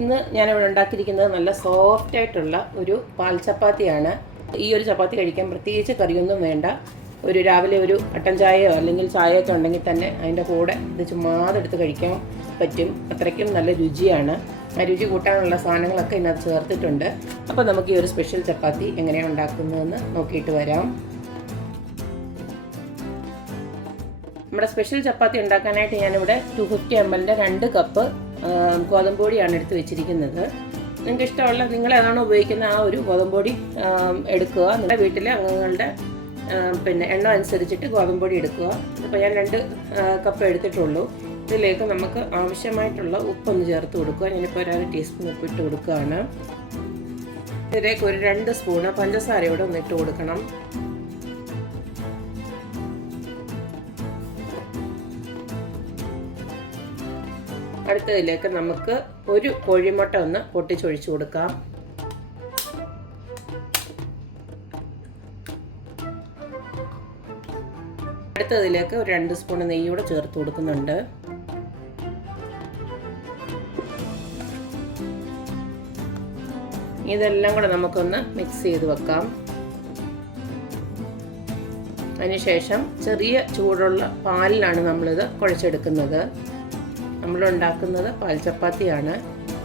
ഇന്ന് ഞാനിവിടെ ഉണ്ടാക്കിയിരിക്കുന്നത് നല്ല സോഫ്റ്റ് ആയിട്ടുള്ള ഒരു പാൽ ചപ്പാത്തിയാണ്. ഈ ഒരു ചപ്പാത്തി കഴിക്കാൻ പ്രത്യേകിച്ച് കറിയൊന്നും വേണ്ട. ഒരു രാവിലെ ഒരു അട്ടൻ ചായയോ അല്ലെങ്കിൽ ചായയൊക്കെ ഉണ്ടെങ്കിൽ തന്നെ അതിന്റെ കൂടെ ഇത് ചുമ്മാതെ എടുത്ത് കഴിക്കാൻ പറ്റും. അത്രയ്ക്കും നല്ല രുചിയാണ്. ആ രുചി കൂട്ടാനുള്ള സാധനങ്ങളൊക്കെ ഇതിനകത്ത് ചേർത്തിട്ടുണ്ട്. അപ്പോൾ നമുക്ക് ഈ ഒരു സ്പെഷ്യൽ ചപ്പാത്തി എങ്ങനെയാണ് ഉണ്ടാക്കുന്നതെന്ന് നോക്കിയിട്ട് വരാം. നമ്മുടെ സ്പെഷ്യൽ ചപ്പാത്തി ഉണ്ടാക്കാനായിട്ട് ഞാനിവിടെ ടു ഫിഫ്റ്റി എം എല്ലിന്റെ രണ്ട് കപ്പ് ഗോതമ്പ് പൊടിയാണ് എടുത്ത് വെച്ചിരിക്കുന്നത്. നിങ്ങൾക്ക് ഇഷ്ടമുള്ള നിങ്ങൾ ഏതാണോ ഉപയോഗിക്കുന്ന ആ ഒരു ഗോതമ്പൊടി എടുക്കുക. നിങ്ങളുടെ വീട്ടിലെ അംഗങ്ങളുടെ പിന്നെ എണ്ണം അനുസരിച്ചിട്ട് ഗോതമ്പൊടി എടുക്കുക. ഇപ്പോൾ ഞാൻ രണ്ട് കപ്പ് എടുത്തിട്ടുള്ളൂ. ഇതിലേക്ക് നമുക്ക് ആവശ്യമായിട്ടുള്ള ഉപ്പൊന്ന് ചേർത്ത് കൊടുക്കുക. ഞാനിപ്പോൾ ഒരു അര ടീസ്പൂൺ ഉപ്പ് ഇട്ട് കൊടുക്കുകയാണ്. ഇതിലേക്ക് ഒരു രണ്ട് സ്പൂണ് പഞ്ചസാരയോടെ ഒന്ന് ഇട്ട് കൊടുക്കണം. അടുത്തതിലേക്ക് നമുക്ക് ഒരു കോഴിമുട്ട ഒന്ന് പൊട്ടിച്ചൊഴിച്ചു കൊടുക്കാം. അടുത്തതിലേക്ക് ഒരു രണ്ട് സ്പൂൺ നെയ്യൂടെ ചേർത്ത് കൊടുക്കുന്നുണ്ട്. ഇതെല്ലാം കൂടെ നമുക്കൊന്ന് മിക്സ് ചെയ്ത് വെക്കാം. അതിനുശേഷം ചെറിയ ചൂടുള്ള പാലിലാണ് നമ്മളിത് കുഴച്ചെടുക്കുന്നത്. നമ്മൾ ഉണ്ടാക്കുന്നത് പാൽ ചപ്പാത്തിയാണ്.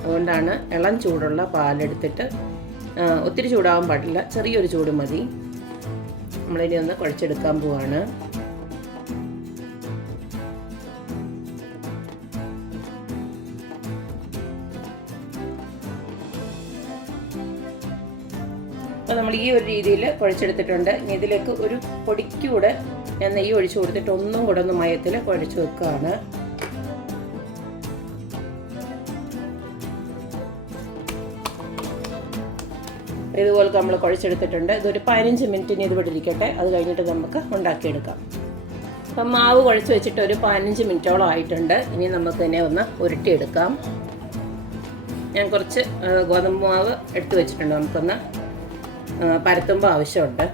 അതുകൊണ്ടാണ് ഇളം ചൂടുള്ള പാലെടുത്തിട്ട് ഒത്തിരി ചൂടാവാൻ പാടില്ല. ചെറിയൊരു ചൂട് മതി. നമ്മളിനി ഒന്ന് കുഴച്ചെടുക്കാൻ പോവാണ്. അപ്പോൾ നമ്മൾ ഈ ഒരു രീതിയിൽ കുഴച്ചെടുത്തിട്ടുണ്ട്. ഇനി ഇതിലേക്ക് ഒരു പൊടിക്കൂടെ ഞാൻ നെയ്യ് ഒഴിച്ചു കൊടുത്തിട്ട് ഒന്നും കൂടെ ഒന്ന് മയത്തിൽ കുഴച്ച് വെക്കുകയാണ്. ഇതുപോലെ നമ്മൾ കുഴച്ചെടുത്തിട്ടുണ്ട്. ഇതൊരു പതിനഞ്ച് മിനിറ്റിന് ഇത് വിടിരിക്കട്ടെ അത് കഴിഞ്ഞിട്ട് നമുക്ക് ഉണ്ടാക്കിയെടുക്കാം. അപ്പം മാവ് കുഴച്ച് വെച്ചിട്ട് ഒരു പതിനഞ്ച് മിനിറ്റോളം ആയിട്ടുണ്ട്. ഇനി നമുക്ക് ഇതിനെ ഒന്ന് ഉരുട്ടിയെടുക്കാം. ഞാൻ കുറച്ച് ഗോതമ്പ് മാവ് എടുത്തു വെച്ചിട്ടുണ്ട്. നമുക്കൊന്ന് പരത്തുമ്പോൾ ആവശ്യമുണ്ട്.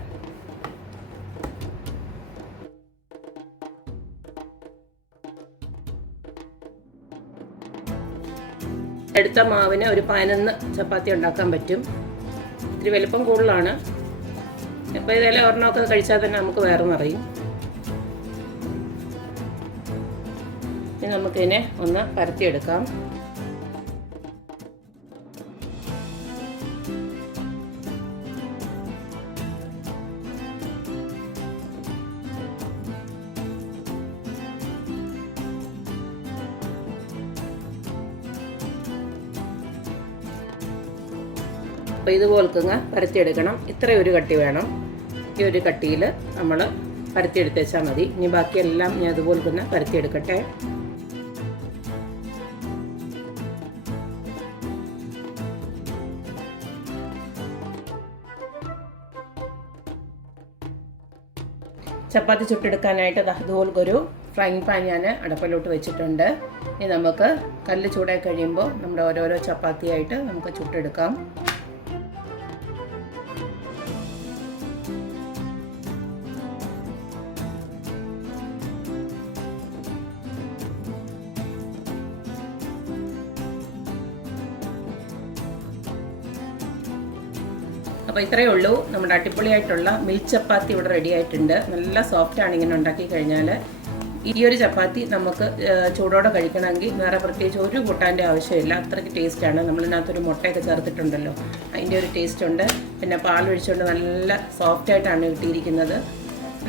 എടുത്ത മാവിന് ഒരു പതിനൊന്ന് ചപ്പാത്തി ഉണ്ടാക്കാൻ പറ്റും. ഇത്തിരി വലുപ്പം കൂടുതലാണ്. ഇപ്പോൾ ഇതെല്ലാം ഒരെണ്ണമൊക്കെ കഴിച്ചാൽ തന്നെ നമുക്ക് വേറെ നിറയും ഇനി നമുക്കിതിനെ ഒന്ന് പരത്തിയെടുക്കാം. അപ്പോൾ ഇതുപോൽക്കങ്ങ് പരത്തിയെടുക്കണം. ഇത്രയും ഒരു കട്ടി വേണം. ഈ ഒരു കട്ടിയിൽ നമ്മൾ പരത്തിയെടുത്ത് വെച്ചാൽ മതി. ഇനി ബാക്കിയെല്ലാം ഞാൻ അതുപോലെ തന്നെ പരത്തിയെടുക്കട്ടെ. ചപ്പാത്തി ചുട്ടെടുക്കാനായിട്ട് അതുപോലെ അതുപോലൊരു ഫ്രൈങ് പാൻ ഞാൻ അടപ്പിലോട്ട് വെച്ചിട്ടുണ്ട്. ഇനി നമുക്ക് കല്ല് ചൂടായി കഴിയുമ്പോൾ നമ്മുടെ ഓരോരോ ചപ്പാത്തിയായിട്ട് നമുക്ക് ചുട്ടെടുക്കാം. അപ്പോൾ ഇത്രയേ ഉള്ളൂ. നമ്മുടെ അടിപൊളിയായിട്ടുള്ള മിൽക്ക് ചപ്പാത്തി ഇവിടെ റെഡി ആയിട്ടുണ്ട്. നല്ല സോഫ്റ്റ് ആണ് ഇങ്ങനെ ഉണ്ടാക്കി കഴിഞ്ഞാൽ ഈ ഒരു ചപ്പാത്തി നമുക്ക് ചൂടോടെ കഴിക്കണമെങ്കിൽ വേറെ പ്രത്യേകിച്ച് ഒരു കൂട്ടാന്റെ ആവശ്യമില്ല. അത്രയ്ക്ക് ടേസ്റ്റാണ് നമ്മളിതിനകത്തൊരു മുട്ടയൊക്കെ ചേർത്തിട്ടുണ്ടല്ലോ. അതിന്റെ ഒരു ടേസ്റ്റ് ഉണ്ട്. പിന്നെ പാൽ ഒഴിച്ചുകൊണ്ട് നല്ല സോഫ്റ്റ് ആയിട്ടാണ് കിട്ടിയിരിക്കുന്നത്.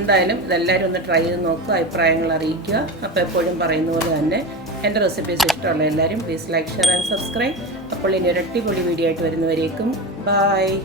എന്തായാലും ഇതെല്ലാവരും ഒന്ന് ട്രൈ ചെയ്ത് നോക്കുക. അഭിപ്രായങ്ങൾ അറിയിക്കുക. അപ്പോൾ എപ്പോഴും പറയുന്ന പോലെ തന്നെ എന്റെ റെസിപ്പീസ് ഇഷ്ടമുള്ള എല്ലാവരും please like share and subscribe അപ്പോൾ ഇനി ഒരു അടിപൊളി വീഡിയോ ആയിട്ട് വരുന്നവരേക്കും. ബായ്